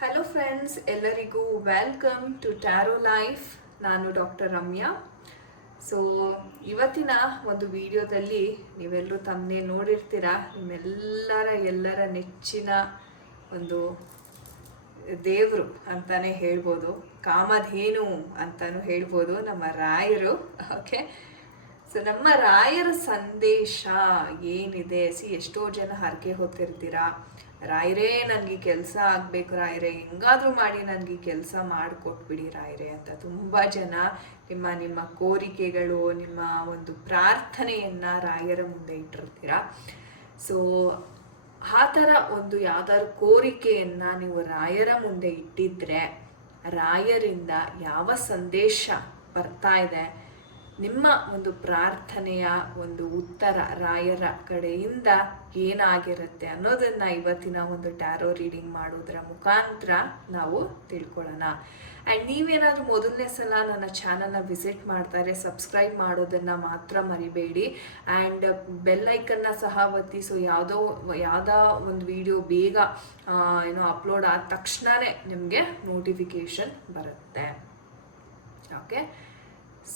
Hello friends ಎಲ್ಲರಿಗೂ welcome to tarot life ನಾನು doctor Ramya. So ಇವತ್ತಿನ ಒಂದು ವಿಡಿಯೋದಲ್ಲಿ ನೀವೆಲ್ಲರೂ ತಮ್ಮನೇ ನೋಡಿರ್ತೀರ? ನಿಮ್ಮೆಲ್ಲರ, ಎಲ್ಲರ ನೆಚ್ಚಿನ ಒಂದು ದೇವರು ಅಂತಾನೆ ಹೇಳ್ಬೋದು. ಕಾಮಧೇನು ಅಂತಲೂ ಹೇಳ್ಬೋದು ನಮ್ಮ ರಾಯರು. ಓಕೆ ಸೊ ನಮ್ಮ ರಾಯರ ಸಂದೇಶ ಏನಿದೆ? ಸಿ, ಎಷ್ಟೋ ಜನ ಹರಕೆ ಹೊತ್ತಿರ್ತೀರಾ. ರಾಯರೇ, ನನಗೆ ಕೆಲಸ ಆಗಬೇಕು ರಾಯರೇ. ಹೆಂಗಾದರೂ ಮಾಡಿ ನನಗೆ ಕೆಲಸ ಮಾಡಿಕೊಟ್ಬಿಡಿ ರಾಯರೇ ಅಂತ ತುಂಬ ಜನ ನಿಮ್ಮ ನಿಮ್ಮ ಕೋರಿಕೆಗಳು, ನಿಮ್ಮ ಒಂದು ಪ್ರಾರ್ಥನೆಯನ್ನು ರಾಯರ ಮುಂದೆ ಇಟ್ಟಿರ್ತೀರಾ. ಸೊ ಆ ಥರ ಒಂದು ಯಾವ್ದಾದ್ರು ಕೋರಿಕೆಯನ್ನು ನೀವು ರಾಯರ ಮುಂದೆ ಇಟ್ಟಿದ್ರೆ ರಾಯರಿಂದ ಯಾವ ಸಂದೇಶ ಬರ್ತಾ ಇದೆ? ನಿಮ್ಮ ಒಂದು ಪ್ರಾರ್ಥನೆಯ ಒಂದು ಉತ್ತರ ರಾಯರ ಕಡೆಯಿಂದ ಏನಾಗಿರುತ್ತೆ ಅನ್ನೋದನ್ನ ಇವತ್ತಿನ ಒಂದು ಟ್ಯಾರೋ ರೀಡಿಂಗ್ ಮಾಡೋದ್ರ ಮುಖಾಂತರ ನಾವು ತಿಳ್ಕೊಳ್ಳೋಣ. ಆ್ಯಂಡ್ ನೀವೇನಾದರೂ ಮೊದಲನೇ ಸಲ ನನ್ನ ಚಾನಲ್ನ ವಿಸಿಟ್ ಮಾಡ್ತಾರೆ ಸಬ್ಸ್ಕ್ರೈಬ್ ಮಾಡೋದನ್ನು ಮಾತ್ರ ಮರಿಬೇಡಿ. ಆ್ಯಂಡ್ ಬೆಲ್ಲೈಕನ್ನ ಸಹ ಒತ್ತಿ ಸೊ ಯಾವುದೋ ಯಾವುದೋ ಒಂದು ವಿಡಿಯೋ ಬೇಗ ಏನೋ ಅಪ್ಲೋಡ್ ಆದ ತಕ್ಷಣವೇ ನಿಮಗೆ ನೋಟಿಫಿಕೇಷನ್ ಬರುತ್ತೆ. ಓಕೆ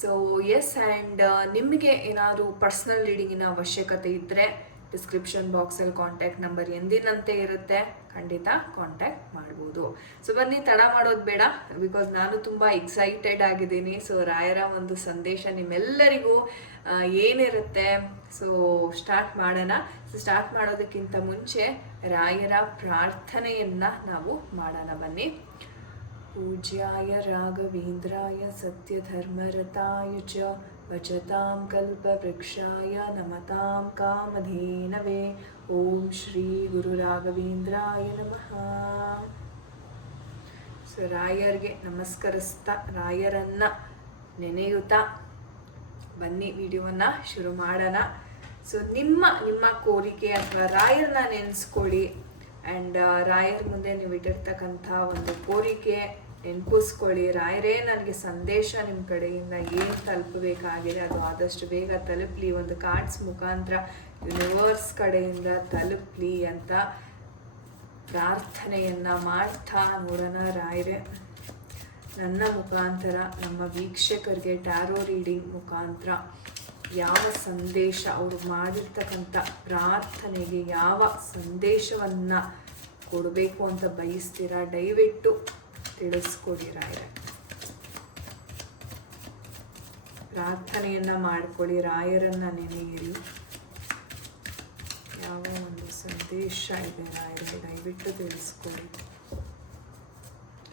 ಸೊ ಎಸ್ ಆ್ಯಂಡ್ ನಿಮಗೆ ಏನಾದರೂ ಪರ್ಸ್ನಲ್ ರೀಡಿಂಗಿನ ಅವಶ್ಯಕತೆ ಇದ್ದರೆ ಡಿಸ್ಕ್ರಿಪ್ಷನ್ ಬಾಕ್ಸಲ್ಲಿ ಕಾಂಟ್ಯಾಕ್ಟ್ ನಂಬರ್ ಎಂದಿನಂತೆ ಇರುತ್ತೆ, ಖಂಡಿತ ಕಾಂಟ್ಯಾಕ್ಟ್ ಮಾಡ್ಬೋದು. ಸೊ ಬನ್ನಿ, ತಡ ಮಾಡೋದು ಬೇಡ ಬಿಕಾಸ್ ನಾನು ತುಂಬ ಎಕ್ಸೈಟೆಡ್ ಆಗಿದ್ದೀನಿ. ಸೊ ರಾಯರ ಒಂದು ಸಂದೇಶ ನಿಮ್ಮೆಲ್ಲರಿಗೂ ಏನಿರುತ್ತೆ? ಸೊ ಸ್ಟಾರ್ಟ್ ಮಾಡೋಣ. ಸೊ ಸ್ಟಾರ್ಟ್ ಮಾಡೋದಕ್ಕಿಂತ ಮುಂಚೆ ರಾಯರ ಪ್ರಾರ್ಥನೆಯನ್ನು ನಾವು ಮಾಡೋಣ. ಬನ್ನಿ. पूज्याय राघवेन्द्राय सत्यधर्मरताय च भजतां कल्पवृक्षाय नमतां कामधेनवे ॐ श्रीगुरुराघवेन्द्राय नमः ಸೊ ರಾಯರ್ಗೆ ನಮಸ್ಕರಿಸ್ತಾ ರಾಯರನ್ನ ನೆನೆಯುತ್ತಾ ಬನ್ನಿ ವಿಡಿಯೋವನ್ನ ಶುರು ಮಾಡೋಣ ಸೊ ನಿಮ್ಮ ನಿಮ್ಮ ಕೋರಿಕೆ ಅಥವಾ ರಾಯರನ್ನ ನೆನೆಸ್ಕೊಳ್ಳಿ ಆ್ಯಂಡ್ ರಾಯರ್ ಮುಂದೆ ನೀವು ಇಟ್ಟಿರ್ತಕ್ಕಂಥ ಒಂದು ಕೋರಿಕೆ ನೆನಪಿಸ್ಕೊಳ್ಳಿ ರಾಯರೇ, ನನಗೆ ಸಂದೇಶ ನಿಮ್ಮ ಕಡೆಯಿಂದ ಏನು ತಲುಪಬೇಕಾಗಿದೆ ಅದು ಆದಷ್ಟು ಬೇಗ ತಲುಪಲಿ. ಒಂದು ಕಾರ್ಡ್ಸ್ ಮುಖಾಂತರ ಯೂನಿವರ್ಸ್ ಕಡೆಯಿಂದ ತಲುಪಲಿ ಅಂತ ಪ್ರಾರ್ಥನೆಯನ್ನು ಮಾಡ್ತಾ ನೋಡೋಣ ರಾಯರೇ. ನನ್ನ ಮುಖಾಂತರ, ನಮ್ಮ ವೀಕ್ಷಕರಿಗೆ ಟ್ಯಾರೋ ರೀಡಿಂಗ್ ಮುಖಾಂತರ ಯಾವ ಸಂದೇಶ ಅವರು ಮಾಡಿರ್ತಕ್ಕಂಥ ಪ್ರಾರ್ಥನೆಗೆ ಯಾವ ಸಂದೇಶವನ್ನು ಕೊಡಬೇಕು ಅಂತ ಬಯಸ್ತೀರಾ? ದಯವಿಟ್ಟು ತಿಳಿಸ್ಕೊಡಿ ರಾಯರೇ. ಪ್ರಾರ್ಥನೆಯನ್ನು ಮಾಡ್ಕೊಳ್ಳಿ, ರಾಯರನ್ನ ನೆನೆಯಿರಿ. ಯಾವ ಒಂದು ಸಂದೇಶ ಇದೆ ರಾಯರೇ ದಯವಿಟ್ಟು ತಿಳಿಸ್ಕೊಡಿ.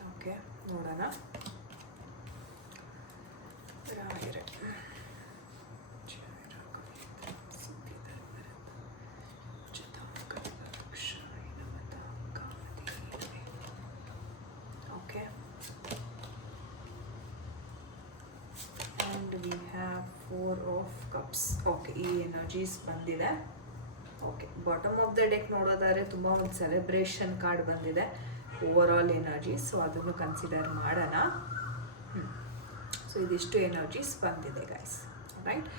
ಓಕೆ, ನೋಡೋಣ. ಫೋರ್ ಆಫ್ ಕಪ್ಸ್ ಓಕೆ ಈ ಎನರ್ಜೀಸ್ ಬಂದಿದೆ. Okay bottom of the deck ನೋಡೋದಾದ್ರೆ ತುಂಬ ಒಂದು ಸೆಲೆಬ್ರೇಷನ್ ಕಾರ್ಡ್ ಬಂದಿದೆ. ಓವರ್ ಆಲ್ ಎನರ್ಜಿ ಸೊ ಅದನ್ನು ಕನ್ಸಿಡರ್ ಮಾಡೋಣ. ಸೊ ಇದಿಷ್ಟು ಎನರ್ಜೀಸ್ ಬಂದಿದೆ ಗೈಸ್ ರೈಟ್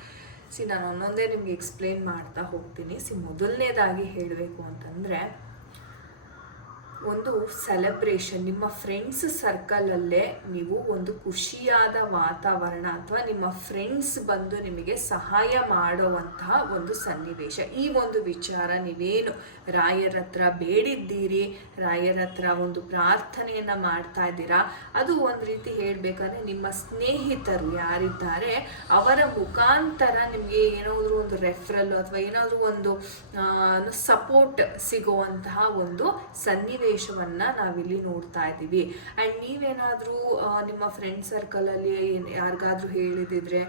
ಸಿ ನಾನು ಒಂದೊಂದೇ ನಿಮಗೆ ಎಕ್ಸ್ಪ್ಲೇನ್ ಮಾಡ್ತಾ ಹೋಗ್ತೀನಿ. ಸಿ ಮೊದಲನೇದಾಗಿ ಹೇಳಬೇಕು ಅಂತಂದರೆ ಒಂದು ಸೆಲೆಬ್ರೇಷನ್ ನಿಮ್ಮ ಫ್ರೆಂಡ್ಸ್ ಸರ್ಕಲಲ್ಲೇ ನೀವು ಒಂದು ಖುಷಿಯಾದ ವಾತಾವರಣ ಅಥವಾ ನಿಮ್ಮ ಫ್ರೆಂಡ್ಸ್ ಬಂದು ನಿಮಗೆ ಸಹಾಯ ಮಾಡುವಂತಹ ಒಂದು ಸನ್ನಿವೇಶ. ಈ ಒಂದು ವಿಚಾರ ನೀವೇನು ರಾಯರ ಹತ್ರ ಬೇಡಿದ್ದೀರಿ? ರಾಯರ ಹತ್ರ ಒಂದು ಪ್ರಾರ್ಥನೆಯನ್ನ ಮಾಡ್ತಾ ಇದ್ದೀರಾ? ಅದು ಒಂದು ರೀತಿ ಹೇಳಬೇಕಂದ್ರೆ ನಿಮ್ಮ ಸ್ನೇಹಿತರು ಯಾರಿದ್ದಾರೆ, ಅವರ ಮುಖಾಂತರ ನಿಮಗೆ ಏನಾದರೂ ಒಂದು ರೆಫರಲ್ ಅಥವಾ ಏನಾದರೂ ಒಂದು ಸಪೋರ್ಟ್ ಸಿಗುವಂತಹ ಒಂದು ಸನ್ನಿವೇಶವನ್ನ ನಾವಿಲ್ಲಿ ನೋಡ್ತಾ ಇದ್ದೀವಿ. ಆ್ಯಂಡ್ ನೀವೇನಾದರೂ ನಿಮ್ಮ ಫ್ರೆಂಡ್ ಸರ್ಕಲಲ್ಲಿ ಯಾರಿಗಾದರೂ ಹೇಳಿದಿದ್ರೆ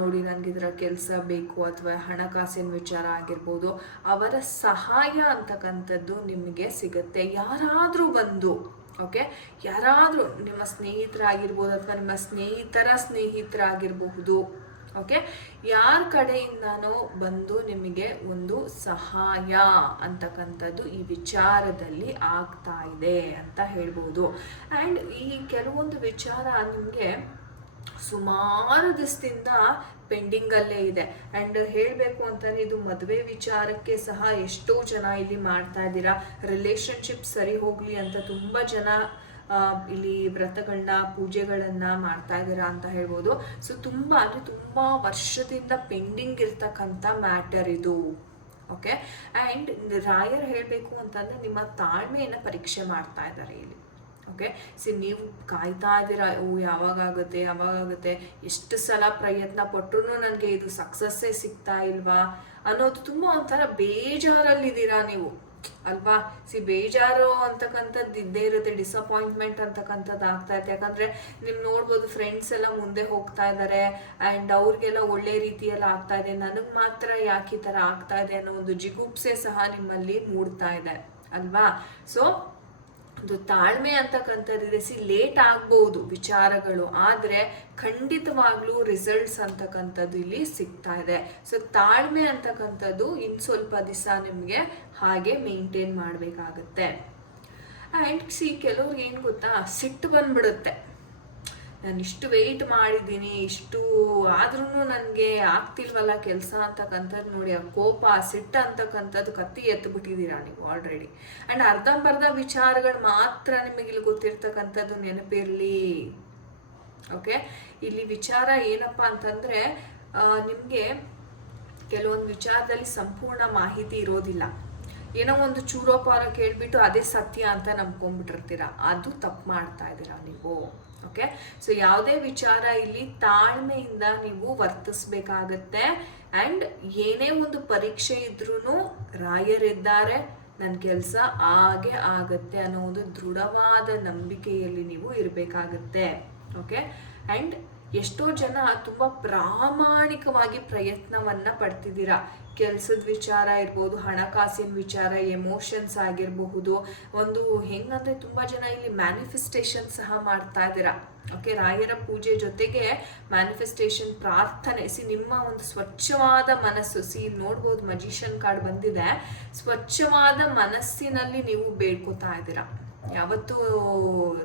ನೋಡಿ ನನಗೆ ಇದರ ಕೆಲಸ ಬೇಕು ಅಥವಾ ಹಣಕಾಸಿನ ವಿಚಾರ ಆಗಿರ್ಬೋದು, ಅವರ ಸಹಾಯ ಅಂತಕ್ಕಂಥದ್ದು ನಿಮಗೆ ಸಿಗುತ್ತೆ. ಯಾರಾದರೂ ಬಂದು, ಓಕೆ? ಯಾರಾದರೂ ನಿಮ್ಮ ಸ್ನೇಹಿತರಾಗಿರ್ಬೋದು ಅಥವಾ ನಿಮ್ಮ ಸ್ನೇಹಿತರ ಸ್ನೇಹಿತರಾಗಿರಬಹುದು ಓಕೆ ಯಾರ ಕಡೆಯಿಂದನೋ ಬಂದು ನಿಮಗೆ ಒಂದು ಸಹಾಯ ಅಂತಕ್ಕಂಥದ್ದು ಈ ವಿಚಾರದಲ್ಲಿ ಆಗ್ತಾ ಇದೆ ಅಂತ ಹೇಳ್ಬೋದು. ಆ್ಯಂಡ್ ಈ ಕೆಲವೊಂದು ವಿಚಾರ ನಿಮಗೆ ಸುಮಾರು ದಿವಸದಿಂದ ಪೆಂಡಿಂಗಲ್ಲೇ ಇದೆ. ಆ್ಯಂಡ್ ಹೇಳಬೇಕು ಅಂತಂದರೆ ಇದು ಮದುವೆ ವಿಚಾರಕ್ಕೆ ಸಹ ಎಷ್ಟೋ ಜನ ಇಲ್ಲಿ ಮಾಡ್ತಾ ಇದ್ದೀರಾ. ರಿಲೇಶನ್ಶಿಪ್ ಸರಿ ಹೋಗಲಿ ಅಂತ ತುಂಬ ಜನ ಇಲ್ಲಿ ವ್ರತಗಳನ್ನ, ಪೂಜೆಗಳನ್ನ ಮಾಡ್ತಾ ಇದ್ದೀರಾ ಅಂತ ಹೇಳ್ಬೋದು. ಸೊ ತುಂಬ, ಅಂದರೆ ತುಂಬ ವರ್ಷದಿಂದ ಪೆಂಡಿಂಗ್ ಇರ್ತಕ್ಕಂಥ ಮ್ಯಾಟರ್ ಇದು. ಓಕೆ ಆ್ಯಂಡ್ ರಾಯರ್ ಹೇಳಬೇಕು ಅಂತಂದರೆ ನಿಮ್ಮ ತಾಳ್ಮೆಯನ್ನು ಪರೀಕ್ಷೆ ಮಾಡ್ತಾ ಇದ್ದಾರೆ ಇಲ್ಲಿ. ಓಕೆ ಸಿ ನೀವು ಕಾಯ್ತಾ ಇದ್ದೀರಾ, ಓ, ಯಾವಾಗ ಆಗುತ್ತೆ ಯಾವಾಗ ಆಗುತ್ತೆ, ಎಷ್ಟು ಸಲ ಪ್ರಯತ್ನ ಪಟ್ಟರು ನನಗೆ ಇದು ಸಕ್ಸಸ್ಸೇ ಸಿಗ್ತಾ ಇಲ್ವಾ ಅನ್ನೋದು ತುಂಬ ಒಂಥರ ಬೇಜಾರಲ್ಲಿದ್ದೀರಾ ನೀವು. ಅಲ್ವಾ? ಸಿ ಬೇಜಾರು ಅಂತಕ್ಕಂಥದ್ದು ಇದ್ದೇ ಇರುತ್ತೆ ಡಿಸಪಾಯಿಂಟ್ಮೆಂಟ್ ಅಂತಕ್ಕಂಥದ್ದು ಆಗ್ತಾ ಇರುತ್ತೆ. ಯಾಕಂದ್ರೆ ನಿಮ್ ನೋಡ್ಬೋದು ಫ್ರೆಂಡ್ಸ್ ಎಲ್ಲ ಮುಂದೆ ಹೋಗ್ತಾ ಇದ್ದಾರೆ ಆ್ಯಂಡ್ ಅವ್ರಿಗೆಲ್ಲ ಒಳ್ಳೆ ರೀತಿಯೆಲ್ಲ ಆಗ್ತಾ ಇದೆ. ನನಗೆ ಮಾತ್ರ ಯಾಕೆ ಈ ಥರ ಆಗ್ತಾ ಇದೆ ಅನ್ನೋ ಒಂದು ಜಿಗುಪ್ಸೆ ಸಹ ನಿಮ್ಮಲ್ಲಿ ಮೂಡ್ತಾ ಇದೆ. ಅಲ್ವಾ? ಸೊ ಒಂದು ತಾಳ್ಮೆ ಅಂತಕ್ಕಂಥದ್ದಿದೆ. ಸಿ, ಲೇಟ್ ಆಗ್ಬೋದು ವಿಚಾರಗಳು. ಆದರೆ ಖಂಡಿತವಾಗ್ಲೂ ರಿಸಲ್ಟ್ಸ್ ಅಂತಕ್ಕಂಥದ್ದು ಇಲ್ಲಿ ಸಿಗ್ತಾ ಇದೆ. ಸೊ, ತಾಳ್ಮೆ ಅಂತಕ್ಕಂಥದ್ದು ಇನ್ನು ಸ್ವಲ್ಪ ದಿವಸ ನಿಮಗೆ ಹಾಗೆ ಮೇಂಟೈನ್ ಮಾಡಬೇಕಾಗತ್ತೆ. ಆ್ಯಂಡ್ ಸಿ, ಕೆಲವ್ರಿಗೆ ಏನು ಗೊತ್ತಾ? ಸಿಟ್ಟು ಬಂದ್ಬಿಡುತ್ತೆ. ನಾನು ಇಷ್ಟು ವೆಯ್ಟ್ ಮಾಡಿದ್ದೀನಿ, ಇಷ್ಟು ಆದ್ರೂ ನನಗೆ ಆಗ್ತಿಲ್ವಲ್ಲ ಕೆಲಸ ಅಂತಕ್ಕಂಥದ್ದು ನೋಡಿ, ಆ ಕೋಪ, ಆ ಸಿಟ್ಟು ಅಂತಕ್ಕಂಥದ್ದು ಕತ್ತಿ ಎತ್ತಿಬಿಟ್ಟಿದ್ದೀರಾ ನೀವು ಆಲ್ರೆಡಿ ಆ್ಯಂಡ್ ಅರ್ಧಂಬರ್ಧ ವಿಚಾರಗಳು ಮಾತ್ರ ನಿಮಗೆ ಇಲ್ಲಿ ಗೊತ್ತಿರ್ತಕ್ಕಂಥದ್ದು ನೆನಪಿರಲಿ. ಓಕೆ ಇಲ್ಲಿ ವಿಚಾರ ಏನಪ್ಪ ಅಂತಂದರೆ ನಿಮಗೆ ಕೆಲವೊಂದು ವಿಚಾರದಲ್ಲಿ ಸಂಪೂರ್ಣ ಮಾಹಿತಿ ಇರೋದಿಲ್ಲ. ಏನೋ ಒಂದು ಚೂರೋಪಾರ ಕೇಳಿಬಿಟ್ಟು ಅದೇ ಸತ್ಯ ಅಂತ ನಂಬ್ಕೊಂಡ್ಬಿಟ್ಟಿರ್ತೀರ. ಅದು ತಪ್ಪು ಮಾಡ್ತಾ ಇದ್ದೀರಾ ನೀವು? ಓಕೆ? ಸೊ ಯಾವುದೇ ವಿಚಾರ ಇಲ್ಲಿ ತಾಳ್ಮೆಯಿಂದ ನೀವು ವರ್ತಿಸ್ಬೇಕಾಗತ್ತೆ. ಆ್ಯಂಡ್ ಏನೇ ಒಂದು ಪರೀಕ್ಷೆ ಇದ್ರೂ ರಾಯರಿದ್ದಾರೆ. ನನ್ನ ಕೆಲಸ ಹಾಗೆ ಆಗತ್ತೆ ಅನ್ನೋ ಒಂದು ದೃಢವಾದ ನಂಬಿಕೆಯಲ್ಲಿ ನೀವು ಇರಬೇಕಾಗತ್ತೆ. ಓಕೆ? ಆ್ಯಂಡ್ ಎಷ್ಟೋ ಜನ ತುಂಬ ಪ್ರಾಮಾಣಿಕವಾಗಿ ಪ್ರಯತ್ನವನ್ನ ಪಡ್ತಿದ್ದೀರಾ. ಕೆಲಸದ ವಿಚಾರ ಇರ್ಬೋದು, ಹಣಕಾಸಿನ ವಿಚಾರ ಎಮೋಷನ್ಸ್ ಆಗಿರಬಹುದು, ಒಂದು ಹೆಂಗಂದ್ರೆ ತುಂಬ ಜನ ಇಲ್ಲಿ ಮ್ಯಾನಿಫೆಸ್ಟೇಷನ್ ಸಹ ಮಾಡ್ತಾ ಇದ್ದೀರಾ? ಓಕೆ ರಾಯರ ಪೂಜೆ ಜೊತೆಗೆ ಮ್ಯಾನಿಫೆಸ್ಟೇಷನ್ ಪ್ರಾರ್ಥನೆ. ಸಿ ನಿಮ್ಮ ಒಂದು ಸ್ವಚ್ಛವಾದ ಮನಸ್ಸು ಸಿ ನೋಡ್ಬೋದು ಮಜಿಷಿಯನ್ ಕಾರ್ಡ್ ಬಂದಿದೆ. ಸ್ವಚ್ಛವಾದ ಮನಸ್ಸಿನಲ್ಲಿ ನೀವು ಬೇಡ್ಕೋತಾ ಇದ್ದೀರಾ? ಯಾವತ್ತೂ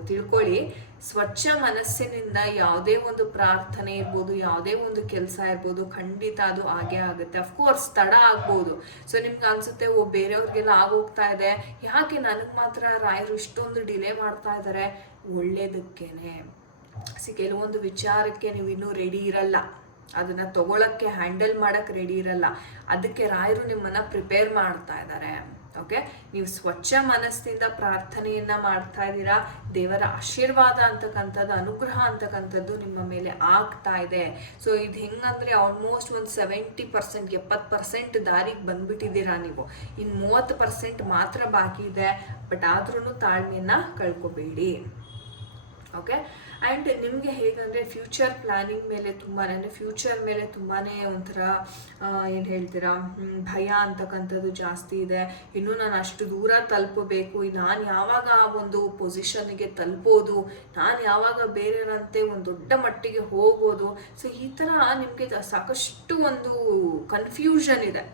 ತಿಳ್ಕೊಳ್ಳಿ. ಸ್ವಚ್ಛ ಮನಸ್ಸಿನಿಂದ ಯಾವುದೇ ಒಂದು ಪ್ರಾರ್ಥನೆ ಇರ್ಬೋದು, ಯಾವುದೇ ಒಂದು ಕೆಲಸ ಇರ್ಬೋದು, ಖಂಡಿತ ಅದು ಆಗೇ ಆಗುತ್ತೆ. ಅಫ್ಕೋರ್ಸ್ ತಡ ಆಗ್ಬೋದು. ಸೊ ನಿಮ್ಗೆ ಅನ್ಸುತ್ತೆ, ಓ, ಬೇರೆಯವ್ರಿಗೆಲ್ಲ ಆಗೋಗ್ತಾ ಇದೆ. ಯಾಕೆ ನನಗೆ ಮಾತ್ರ ರಾಯರು ಇಷ್ಟೊಂದು ಡಿಲೇ ಮಾಡ್ತಾ ಇದ್ದಾರೆ ಒಳ್ಳೇದಕ್ಕೇನೆ. ಸಿ, ಕೆಲವೊಂದು ವಿಚಾರಕ್ಕೆ ನೀವು ಇನ್ನೂ ರೆಡಿ ಇರಲ್ಲ. ಅದನ್ನ ತಗೊಳಕ್ಕೆ ಹ್ಯಾಂಡಲ್ ಮಾಡಕ್ ರೆಡಿ ಇರಲ್ಲ. ಅದಕ್ಕೆ ರಾಯರು ನಿಮ್ಮನ್ನ ಪ್ರಿಪೇರ್ ಮಾಡ್ತಾ ಇದ್ದಾರೆ ಓಕೆ? ನೀವು ಸ್ವಚ್ಛ ಮನಸ್ಸಿನಿಂದ ಪ್ರಾರ್ಥನೆಯನ್ನ ಮಾಡ್ತಾ ಇದ್ದೀರಾ? ದೇವರ ಆಶೀರ್ವಾದ ಅಂತಕ್ಕಂಥದ್ದು, ಅನುಗ್ರಹ ಅಂತಕ್ಕಂಥದ್ದು ನಿಮ್ಮ ಮೇಲೆ ಆಗ್ತಾ ಇದೆ. ಸೊ ಇದು ಹೆಂಗಂದ್ರೆ ಆಲ್ಮೋಸ್ಟ್ ಒಂದು ಸೆವೆಂಟಿ ಪರ್ಸೆಂಟ್ ಎಪ್ಪತ್ತು ಪರ್ಸೆಂಟ್ ದಾರಿಗೆ ಬಂದ್ಬಿಟ್ಟಿದ್ದೀರಾ ನೀವು. ಇನ್ನು ಮೂವತ್ತು ಪರ್ಸೆಂಟ್ ಮಾತ್ರ ಬಾಕಿ ಇದೆ. ಬಟ್ ಆದ್ರೂ ತಾಳ್ಮೆಯನ್ನ ಕಳ್ಕೊಬೇಡಿ. ಓಕೆ ಆ್ಯಂಡ್ ನಿಮಗೆ ಹೇಗಂದರೆ ಫ್ಯೂಚರ್ ಪ್ಲ್ಯಾನಿಂಗ್ ಮೇಲೆ ತುಂಬಾ ಫ್ಯೂಚರ್ ಮೇಲೆ ತುಂಬಾ ಒಂಥರ ಏನು ಹೇಳ್ತೀರಾ ಭಯ ಅಂತಕ್ಕಂಥದ್ದು ಜಾಸ್ತಿ ಇದೆ. ಇನ್ನೂ ನಾನು ಅಷ್ಟು ದೂರ ತಲುಪಬೇಕು. ನಾನು ಯಾವಾಗ ಆ ಒಂದು ಪೊಸಿಷನ್ಗೆ ತಲುಪೋದು ನಾನು ಯಾವಾಗ ಬೇರೆಯವರಂತೆ ಒಂದು ದೊಡ್ಡ ಮಟ್ಟಿಗೆ ಹೋಗೋದು ಸೊ ಈ ಥರ ನಿಮಗೆ ಸಾಕಷ್ಟು ಒಂದು ಕನ್ಫ್ಯೂಷನ್ ಇದೆ.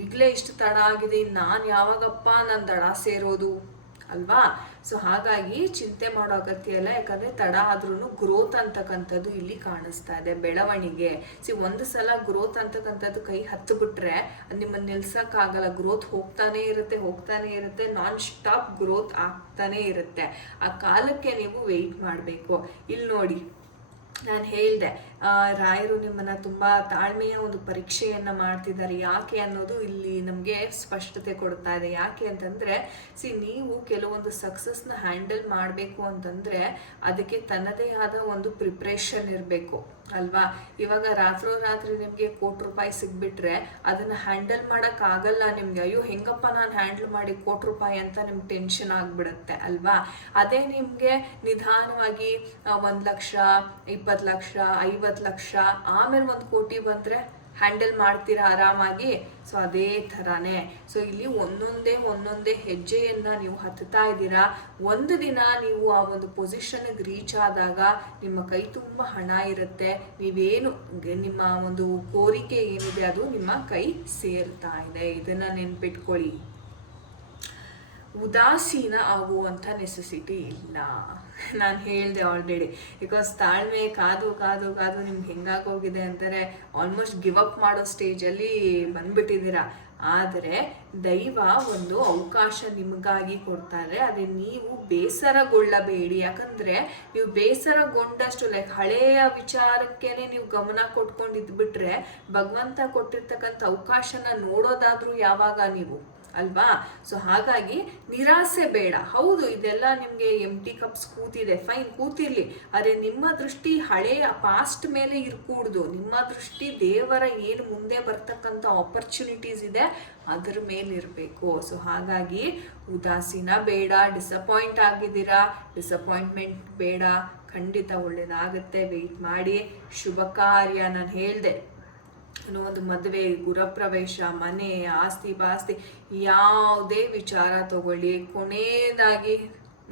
ಈಗಲೇ ಇಷ್ಟು ತಡ ಆಗಿದೆ. ನಾನು ಯಾವಾಗಪ್ಪ ನಾನು ದಡ ಸೇರೋದು? ಅಲ್ವಾ? ಸೊ ಹಾಗಾಗಿ ಚಿಂತೆ ಮಾಡೋ ಅಗತ್ಯ ಇಲ್ಲ. ಯಾಕಂದ್ರೆ ತಡ ಆದ್ರೂ ಗ್ರೋತ್ ಅಂತಕ್ಕಂಥದ್ದು ಇಲ್ಲಿ ಕಾಣಿಸ್ತಾ ಇದೆ ಬೆಳವಣಿಗೆ. ಸಿ ಒಂದು ಸಲ ಗ್ರೋತ್ ಅಂತಕ್ಕಂಥದ್ದು ಕೈ ಹತ್ತು ಬಿಟ್ರೆ ನಿಮ್ಮನ್ನ ನಿಲ್ಸಕ್ಕಾಗಲ್ಲ. ಗ್ರೋತ್ ಹೋಗ್ತಾನೆ ಇರುತ್ತೆ ಹೋಗ್ತಾನೆ ಇರುತ್ತೆ. ನಾನ್ ಸ್ಟಾಪ್ ಗ್ರೋತ್ ಆಗ್ತಾನೆ ಇರುತ್ತೆ. ಆ ಕಾಲಕ್ಕೆ ನೀವು ವೆಯ್ಟ್ ಮಾಡಬೇಕು. ಇಲ್ಲಿ ನೋಡಿ ನಾನು ಹೇಳಿದೆ ರಾಯರು ನಿಮ್ಮನ್ನ ತುಂಬಾ ತಾಳ್ಮೆಯ ಒಂದು ಪರೀಕ್ಷೆಯನ್ನ ಮಾಡ್ತಿದ್ದಾರೆ. ಯಾಕೆ ಅನ್ನೋದು ಇಲ್ಲಿ ನಮಗೆ ಸ್ಪಷ್ಟತೆ ಕೊಡ್ತಾ ಇದೆ. ಯಾಕೆ ಅಂತಂದ್ರೆ ಸಿ ನೀವು ಕೆಲವೊಂದು ಸಕ್ಸಸ್ನ ಹ್ಯಾಂಡಲ್ ಮಾಡಬೇಕು ಅಂತಂದ್ರೆ, ಅದಕ್ಕೆ ತನ್ನದೇ ಆದ ಒಂದು ಪ್ರಿಪ್ರೇಷನ್ ಇರಬೇಕು, ಅಲ್ವಾ? ಇವಾಗ ರಾತ್ರೋರಾತ್ರಿ ನಿಮಗೆ ಕೋಟಿ ರೂಪಾಯಿ ಸಿಗ್ಬಿಟ್ರೆ, ಅದನ್ನ ಹ್ಯಾಂಡಲ್ ಮಾಡಕ್ ಆಗಲ್ಲ ನಿಮ್ಗೆ. ಅಯ್ಯೋ, ಹೆಂಗಪ್ಪ ನಾನು ಹ್ಯಾಂಡಲ್ ಮಾಡಿ ಕೋಟಿ ರೂಪಾಯಿ ಅಂತ ನಿಮ್ಗೆ ಟೆನ್ಷನ್ ಆಗ್ಬಿಡತ್ತೆ, ಅಲ್ವಾ? ಅದೇ ನಿಮ್ಗೆ ನಿಧಾನವಾಗಿ ಒಂದ್ ಲಕ್ಷ, ಇಪ್ಪತ್ತು ಲಕ್ಷ, ಐವತ್ತು ಲಕ್ಷ, ಆಮೇಲೆ ಒಂದು ಕೋಟಿ ಬಂದ್ರೆ ಹ್ಯಾಂಡಲ್ ಮಾಡ್ತೀರಾ ಆರಾಮಾಗಿ? ಸೊ ಅದೇ ಥರಾನೇ. ಸೊ ಇಲ್ಲಿ ಒಂದೊಂದೇ ಒಂದೊಂದೇ ಹೆಜ್ಜೆಯನ್ನ ನೀವು ಹತ್ತುತ್ತಾ ಇದ್ದೀರಾ? ಒಂದು ದಿನ ನೀವು ಆ ಒಂದು ಪೊಸಿಷನ್ಗೆ ರೀಚ್ ಆದಾಗ ನಿಮ್ಮ ಕೈ ತುಂಬ ಹಣ ಇರುತ್ತೆ. ನೀವೇನು ನಿಮ್ಮ ಒಂದು ಕೋರಿಕೆ ಏನಿದೆ ಅದು ನಿಮ್ಮ ಕೈ ಸೇರ್ತಾ ಇದೆ. ಇದನ್ನ ನೆನ್ಪಿಟ್ಕೊಳ್ಳಿ. ಉದಾಸೀನ ಆಗುವಂಥ ನೆಸೆಸಿಟಿ ಇಲ್ಲ. ನಾನು ಹೇಳಿದೆ ಆಲ್ರೆಡಿ ಬಿಕಾಸ್ ತಾಳ್ಮೆ, ಕಾದು ಕಾದು ಕಾದು ನಿಮ್ಗೆ ಹೆಂಗಾಗೋಗಿದೆ ಅಂದರೆ ಆಲ್ಮೋಸ್ಟ್ ಗಿವ್ ಅಪ್ ಮಾಡೋ ಸ್ಟೇಜಲ್ಲಿ ಬಂದ್ಬಿಟ್ಟಿದ್ದೀರಾ. ಆದರೆ ದೈವ ಒಂದು ಅವಕಾಶ ನಿಮಗಾಗಿ ಕೊಡ್ತಾರೆ. ಅದೇ ನೀವು ಬೇಸರಗೊಳ್ಳಬೇಡಿ. ಯಾಕಂದರೆ ನೀವು ಬೇಸರಗೊಂಡಷ್ಟು ಲೈಕ್ ಹಳೆಯ ವಿಚಾರಕ್ಕೇನೆ ನೀವು ಗಮನ ಕೊಟ್ಕೊಂಡಿದ್ಬಿಟ್ರೆ ಭಗವಂತ ಕೊಟ್ಟಿರ್ತಕ್ಕಂಥ ಅವಕಾಶನ ನೋಡೋದಾದರೂ ಯಾವಾಗ ನೀವು ಅಲ್ವಾ? ಸೊ ಹಾಗಾಗಿ ನಿರಾಸೆ ಬೇಡ. ಹೌದು, ಇದೆಲ್ಲ ನಿಮಗೆ ಎಂ ಟಿ ಕಪ್ಸ್ ಕೂತಿದೆ. ಫೈನ್ ಕೂತಿರ್ಲಿ. ಆದರೆ ನಿಮ್ಮ ದೃಷ್ಟಿ ಹಳೆಯ ಪಾಸ್ಟ್ ಮೇಲೆ ಇರಕೂಡ್ದು. ನಿಮ್ಮ ದೃಷ್ಟಿ ದೇವರ ಏನು ಮುಂದೆ ಬರ್ತಕ್ಕಂಥ ಆಪರ್ಚುನಿಟೀಸ್ ಇದೆ, ಅದ್ರ ಮೇಲಿರಬೇಕು. ಸೊ ಹಾಗಾಗಿ ಉದಾಸೀನ ಬೇಡ ಡಿಸಪಾಯಿಂಟ್ ಆಗಿದ್ದೀರಾ? ಡಿಸಪಾಯಿಂಟ್ಮೆಂಟ್ ಬೇಡ. ಖಂಡಿತ ಒಳ್ಳೇದಾಗುತ್ತೆ. ವೆಯ್ಟ್ ಮಾಡಿ. ಶುಭ ಕಾರ್ಯ. ನಾನು ಹೇಳಿದೆ. ಅನ್ನೋ ಒಂದು ಮದುವೆ ಗೃಹಪ್ರವೇಶ ಮನೆ ಆಸ್ತಿ ಪಾಸ್ತಿ ಯಾವುದೇ ವಿಚಾರ ತಗೊಳ್ಳಿ. ಕೊನೆಯದಾಗಿ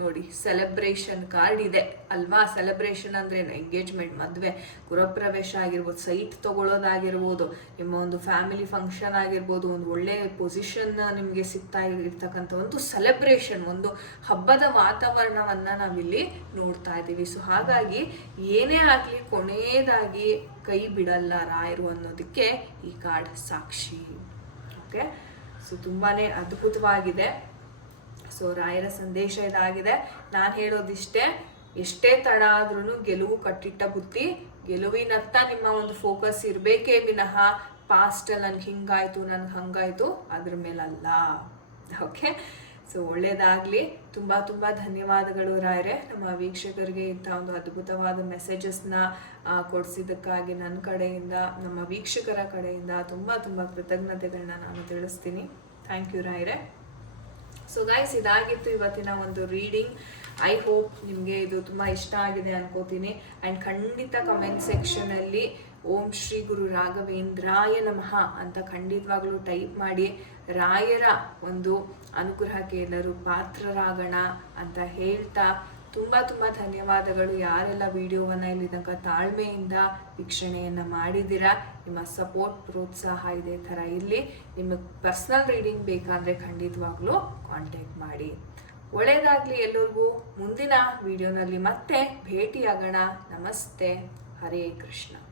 ನೋಡಿ ಸೆಲೆಬ್ರೇಷನ್ ಕಾರ್ಡ್ ಇದೆ. ಅಲ್ವಾ? ಸೆಲೆಬ್ರೇಷನ್ ಅಂದ್ರೆ ಎಂಗೇಜ್ಮೆಂಟ್ ಮದುವೆ, ಗೃಹಪ್ರವೇಶ ಆಗಿರ್ಬೋದು ಸೈಟ್ ತಗೊಳ್ಳೋದಾಗಿರ್ಬೋದು, ನಿಮ್ಮ ಒಂದು ಫ್ಯಾಮಿಲಿ ಫಂಕ್ಷನ್ ಆಗಿರ್ಬೋದು, ಒಂದು ಒಳ್ಳೆ ಪೊಸಿಷನ್ ನಿಮಗೆ ಸಿಗ್ತಾ ಇರ್ತಕ್ಕಂಥ ಒಂದು ಸೆಲೆಬ್ರೇಷನ್ ಒಂದು ಹಬ್ಬದ ವಾತಾವರಣವನ್ನ ನಾವಿಲ್ಲಿ ನೋಡ್ತಾ ಇದ್ದೀವಿ. ಸೊ ಹಾಗಾಗಿ ಏನೇ ಆಗಲಿ ಕೊನೆಯದಾಗಿ ಕೈ ಬಿಡಲ್ಲ ರಾಯರು ಅನ್ನೋದಕ್ಕೆ ಈ ಕಾರ್ಡ್ ಸಾಕ್ಷಿ. ಓಕೆ ಸೊ ತುಂಬಾನೇ ಅದ್ಭುತವಾಗಿದೆ. ಸೊ ರಾಯರ ಸಂದೇಶ ಇದಾಗಿದೆ. ನಾನು ಹೇಳೋದಿಷ್ಟೇ, ಎಷ್ಟೇ ತಡ ಆದ್ರೂ ಗೆಲುವು ಕಟ್ಟಿಟ್ಟ ಬುತ್ತಿ ಗೆಲುವಿನತ್ತ ನಿಮ್ಮ ಒಂದು ಫೋಕಸ್ ಇರಬೇಕೇ ವಿನಃ ಪಾಸ್ಟಲ್ಲಿ ನನ್ಗೆ ಹಿಂಗಾಯಿತು, ನನ್ಗೆ ಹಂಗಾಯಿತು, ಅದ್ರ ಮೇಲಲ್ಲ. ಓಕೆ? ಸೊ ಒಳ್ಳೇದಾಗಲಿ. ತುಂಬ ತುಂಬ ಧನ್ಯವಾದಗಳು ರಾಯರೇ. ನಮ್ಮ ವೀಕ್ಷಕರಿಗೆ ಇಂಥ ಒಂದು ಅದ್ಭುತವಾದ ಮೆಸೇಜಸ್ನ ಕೊಡಿಸಿದ್ದಕ್ಕಾಗಿ ನನ್ನ ಕಡೆಯಿಂದ, ನಮ್ಮ ವೀಕ್ಷಕರ ಕಡೆಯಿಂದ ತುಂಬ ತುಂಬ ಕೃತಜ್ಞತೆಗಳನ್ನ ನಾನು ತಿಳಿಸ್ತೀನಿ. ಥ್ಯಾಂಕ್ ಯು ರಾಯರೇ. ಸೊ ಗೈಸ್ ಇದಾಗಿತ್ತು ಇವತ್ತಿನ ಒಂದು ರೀಡಿಂಗ್ ಐ ಹೋಪ್ ನಿಮಗೆ ಇದು ತುಂಬ ಇಷ್ಟ ಆಗಿದೆ ಅನ್ಕೋತೀನಿ. ಆ್ಯಂಡ್ ಖಂಡಿತ ಕಮೆಂಟ್ ಸೆಕ್ಷನಲ್ಲಿ ಓಂ ಶ್ರೀ ಗುರು ರಾಘವೇಂದ್ರಾಯ ನಮಃ ಅಂತ ಖಂಡಿತವಾಗಲೂ ಟೈಪ್ ಮಾಡಿ ರಾಯರ ಒಂದು ಅನುಗ್ರಹಕ್ಕೆ ಎಲ್ಲರೂ ಪಾತ್ರರಾಗೋಣ ಅಂತ ಹೇಳ್ತಾ ತುಂಬ ತುಂಬ ಧನ್ಯವಾದಗಳು. ಯಾರೆಲ್ಲ ವಿಡಿಯೋವನ್ನು ಇಲ್ಲಿ ತನಕ ತಾಳ್ಮೆಯಿಂದ ವೀಕ್ಷಣೆಯನ್ನು ಮಾಡಿದ್ದೀರಾ, ನಿಮ್ಮ ಸಪೋರ್ಟ್, ಪ್ರೋತ್ಸಾಹ ಇದೇ ಥರ ಇರಲಿ. ನಿಮಗೆ ಪರ್ಸ್ನಲ್ ರೀಡಿಂಗ್ ಬೇಕಾದರೆ ಖಂಡಿತವಾಗ್ಲೂ ಕಾಂಟ್ಯಾಕ್ಟ್ ಮಾಡಿ. ಒಳ್ಳೆಯದಾಗಲಿ ಎಲ್ಲರಿಗೂ. ಮುಂದಿನ ವಿಡಿಯೋನಲ್ಲಿ ಮತ್ತೆ ಭೇಟಿಯಾಗೋಣ. ನಮಸ್ತೆ. ಹರೇ ಕೃಷ್ಣ.